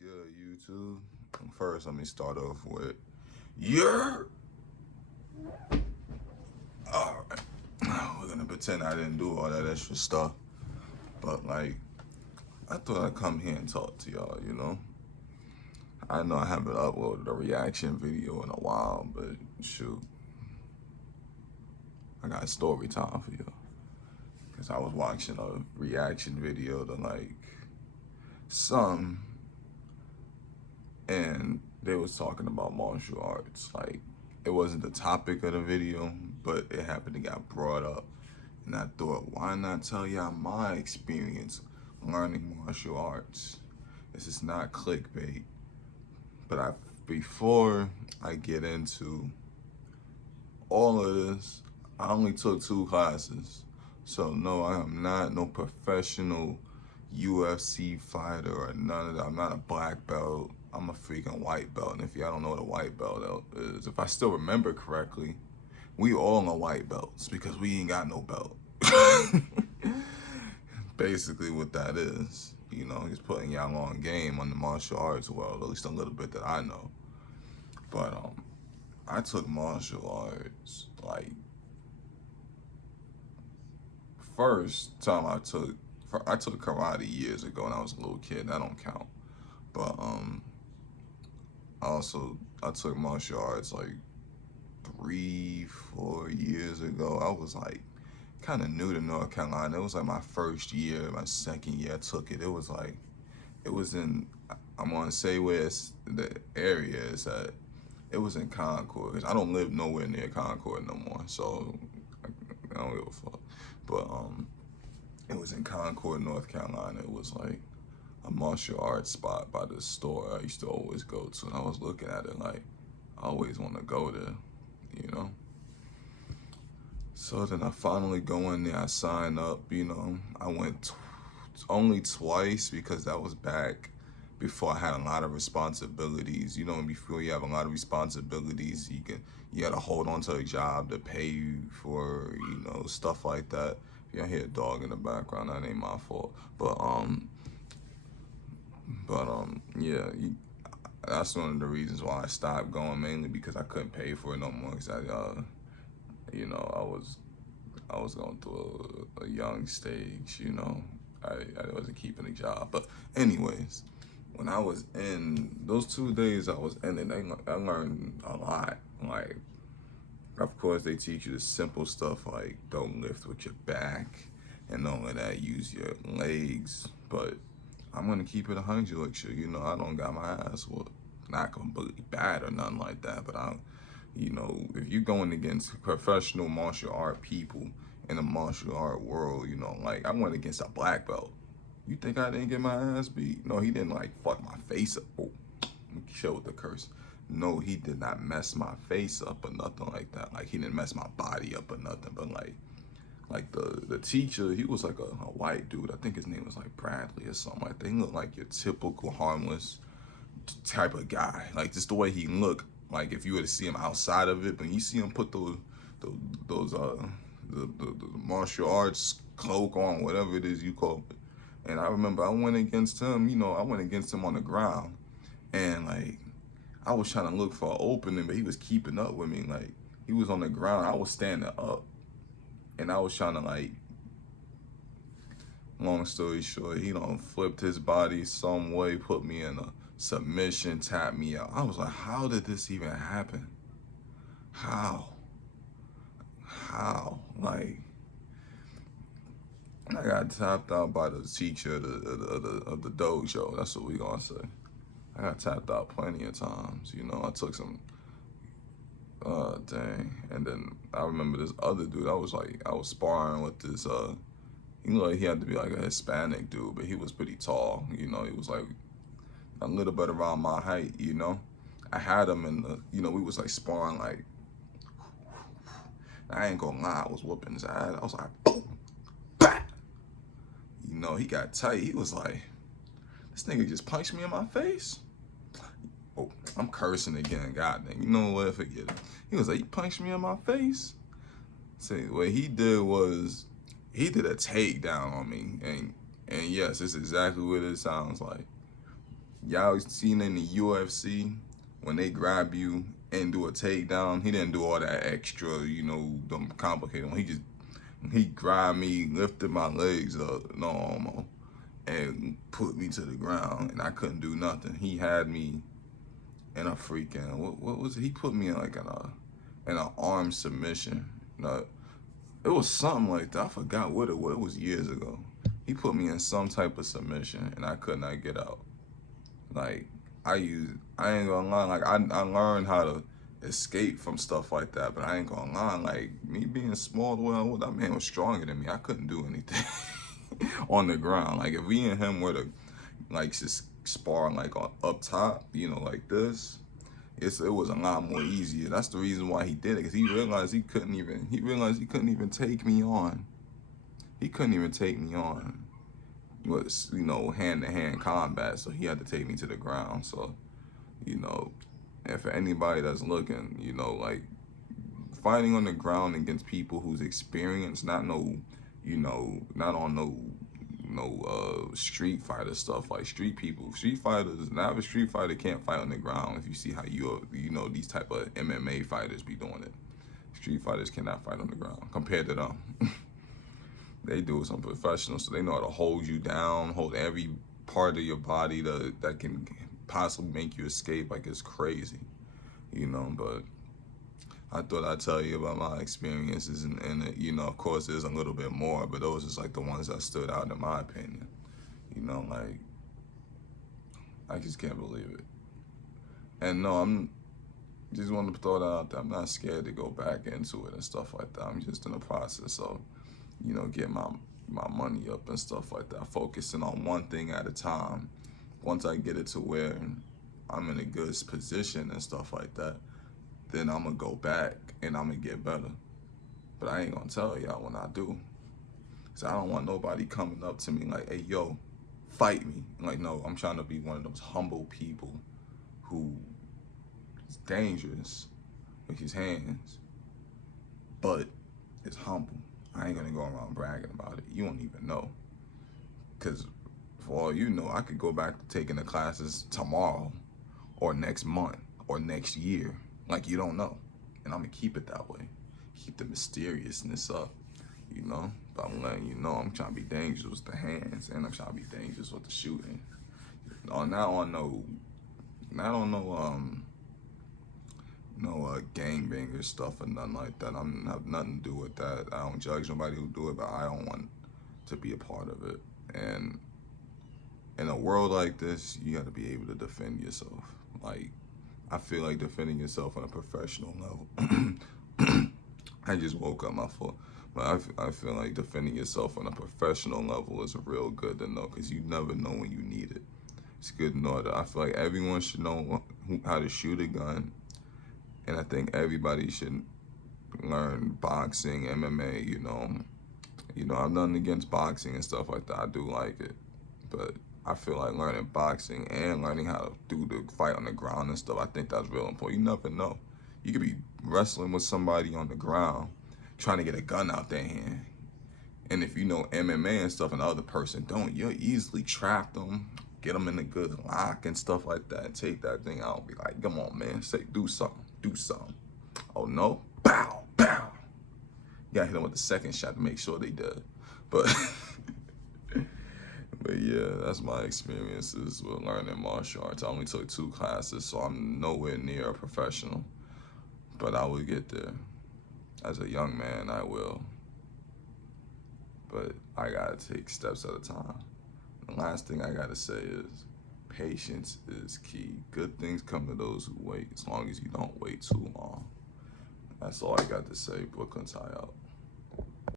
good, YouTube? First, let me start off with, yeah. All right. We're gonna pretend I didn't do all that extra stuff, but like, I thought I'd come here and talk to y'all. I know I haven't uploaded a reaction video in a while, but shoot, I got a story time for y'all. Cause I was watching a reaction video to like some, and they was talking about martial arts. Like, it wasn't the topic of the video, but it happened to get brought up. And I thought, why not tell y'all my experience learning martial arts? This is not clickbait. But before I get into all of this, I only took 2 classes. So no, I am not no professional UFC fighter or none of that. I'm not a black belt. I'm a freaking white belt. And if y'all don't know what a white belt is, if I still remember correctly, we all are white belts because we ain't got no belt. Basically what that is. He's putting y'all on game on the martial arts world, at least a little bit that I know. But I took martial arts like first time I took karate years ago when I was a little kid. That don't count. But I took martial arts like 3, 4 years ago. I was like kind of new to North Carolina. It was like my first year, my second year I took it. It was in, I'm gonna say where the area is at. It was in Concord, because I don't live nowhere near Concord no more, so I don't give a fuck. But it was in Concord, North Carolina. It was like a martial arts spot by the store I used to always go to, and I was looking at it like I always want to go there. So then I finally go in there, I sign up, I went only twice because that was back before I had a lot of responsibilities. Before you have a lot of responsibilities, you gotta hold on to a job to pay you for, stuff like that. If y'all hear a dog in the background, that ain't my fault. Yeah, that's one of the reasons why I stopped going, mainly because I couldn't pay for it no more. Cause I was going through a young stage. I wasn't keeping a job. But anyways, when I was in those 2 days, I was in it. I learned a lot. Like, of course, they teach you the simple stuff like don't lift with your back and all of that. Use your legs. But I'm gonna keep it 100 with you. I don't got my ass whooped. Not completely bad or nothing like that, but if you're going against professional martial art people in the martial art world, like I went against a black belt. You think I didn't get my ass beat? No, he didn't like fuck my face up. Oh, chill with the curse. No, he did not mess my face up or nothing like that. Like, he didn't mess my body up or nothing. But like the teacher, he was like a white dude. I think his name was like Bradley or something like that. He looked like your typical harmless type of guy. Like, just the way he looked. Like, if you were to see him outside of it, but you see him put those the martial arts cloak on, whatever it is you call it. And I remember I went against him. I went against him on the ground, and like I was trying to look for an opening, but he was keeping up with me. Like, he was on the ground, I was standing up, and I was trying to like. Long story short, he flipped his body some way, put me in a submission, tapped me out. I was like, how did this even happen? How? Like, I got tapped out by the teacher of the dojo. That's what we gonna say. I got tapped out plenty of times. I took some, dang. And then I remember this other dude. I was sparring with this, he had to be like a Hispanic dude, but he was pretty tall. He was like a little bit around my height. I had him in we was like sparring like. I ain't gonna lie, I was whooping his ass. I was like, boom, bah. He got tight. He was like, this nigga just punched me in my face. Oh, I'm cursing again, goddamn. You know what? Forget it. He was like, you punched me in my face. See, what he did was, he did a takedown on me, and yes, it's exactly what it sounds like. y'all seen in the UFC when they grab you and do a takedown. He didn't do all that extra, them complicated one. He grabbed me, lifted my legs up, normal, and put me to the ground, and I couldn't do nothing. He had me in a freaking what was it? He put me in like an arm submission. It was something like that. I forgot what it was. It was years ago. He put me in some type of submission, and I could not get out. Like I ain't gonna lie. Like I learned how to escape from stuff like that, but I ain't gonna lie. Like me being small, well, that man was stronger than me. I couldn't do anything on the ground. Like if we and him were to like just spar like up top, like this. It was a lot more easier. That's the reason why he did it, because he realized he couldn't even take me on. He couldn't even take me on. It was, hand-to-hand combat, so he had to take me to the ground. So, you know, and for anybody that's looking, like fighting on the ground against people who's experienced, not no, not on no street fighter stuff. Like street fighters, an average street fighter can't fight on the ground. If you see how these type of MMA fighters be doing it, street fighters cannot fight on the ground compared to them. They do it some professionals, so they know how to hold you down, hold every part of your body that can possibly make you escape. Like it's crazy, but I thought I'd tell you about my experiences, and of course, there's a little bit more, but those is like the ones that stood out in my opinion. Like I just can't believe it. And no, I'm just want to throw that out there. I'm not scared to go back into it and stuff like that. I'm just in the process of, get my money up and stuff like that. Focusing on one thing at a time. Once I get it to where I'm in a good position and stuff like that, then I'm gonna go back and I'm gonna get better. But I ain't gonna tell y'all when I do. So I don't want nobody coming up to me like, hey, yo, fight me. Like, no, I'm trying to be one of those humble people who is dangerous with his hands, but is humble. I ain't gonna go around bragging about it. You won't even know. Because for all you know, I could go back to taking the classes tomorrow or next month or next year. Like, you don't know. And I'm gonna keep it that way. Keep the mysteriousness up, But I'm letting you know I'm trying to be dangerous with the hands, and I'm trying to be dangerous with the shooting. Not on no gangbanger stuff or nothing like that. I'm have nothing to do with that. I don't judge nobody who do it, but I don't want to be a part of it. And in a world like this, you got to be able to defend yourself. Like, I feel like defending yourself on a professional level. I just woke up my foot. But I feel like defending yourself on a professional level is real good to know, because you never know when you need it. It's good to know that. I feel like everyone should know how to shoot a gun. And I think everybody should learn boxing, MMA, I've nothing against boxing and stuff like that. I do like it. But I feel like learning boxing and learning how to do the fight on the ground and stuff, I think that's real important. You never know. You could be wrestling with somebody on the ground, trying to get a gun out their hand. And if you know MMA and stuff and the other person don't, you'll easily trap them, get them in a good lock and stuff like that, and take that thing out and be like, come on, man, do something, do something. Oh, no? Bow, bow. You gotta hit them with the second shot to make sure they dead. But, but yeah, that's my experiences with learning martial arts. I only took 2 classes, so I'm nowhere near a professional. But I will get there. As a young man, I will. But I gotta take steps at a time. The last thing I gotta say is patience is key. Good things come to those who wait, as long as you don't wait too long. That's all I got to say. Brooklyn Tie out.